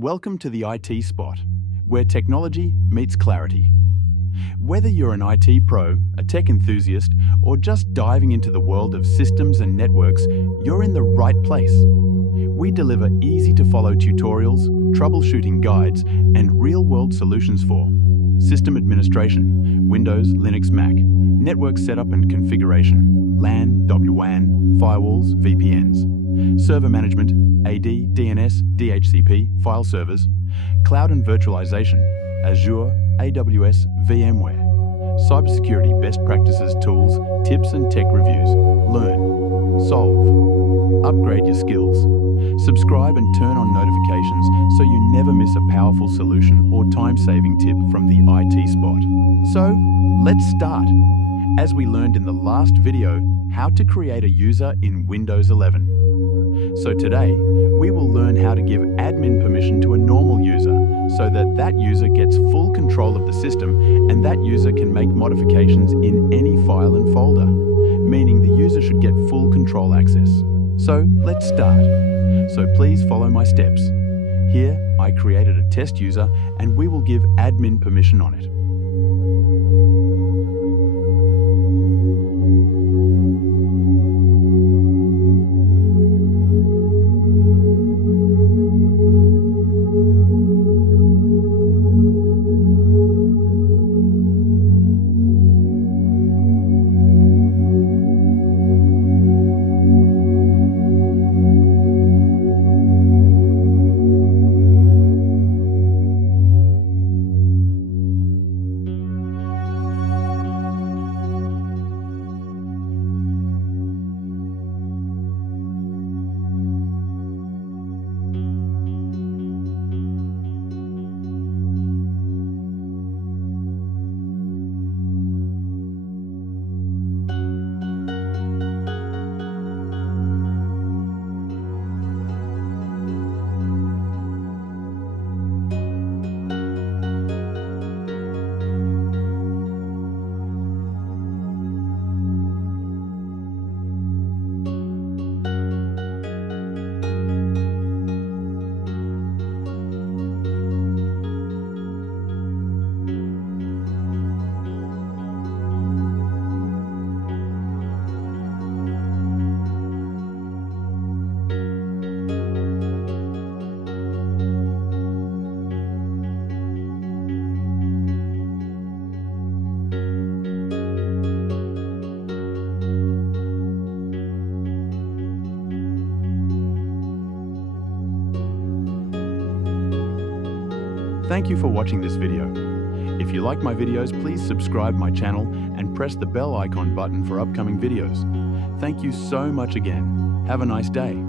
Welcome to the IT Spot, where technology meets clarity. Whether you're an IT pro, a tech enthusiast, or just diving into the world of systems and networks, you're in the right place. We deliver easy-to-follow tutorials, troubleshooting guides, and real-world solutions for system administration, Windows, Linux, Mac, network setup and configuration, LAN, WAN, firewalls, VPNs, server management, AD, DNS, DHCP, file servers, cloud and virtualization, Azure, AWS, VMware, cybersecurity best practices, tools, tips and tech reviews. Learn, solve, upgrade your skills. Subscribe and turn on notifications so you never miss a powerful solution or time-saving tip from the IT Spot. So, let's start. As we learned in the last video, how to create a user in Windows 11. So today, we will learn how to give admin permission to a normal user so that that user gets full control of the system and that user can make modifications in any file and folder, meaning the user should get full control access. So let's start. So please follow my steps. Here, I created a test user and we will give admin permission on it. Thank you for watching this video. If you like my videos, please subscribe my channel and press the bell icon button for upcoming videos. Thank you so much again. Have a nice day.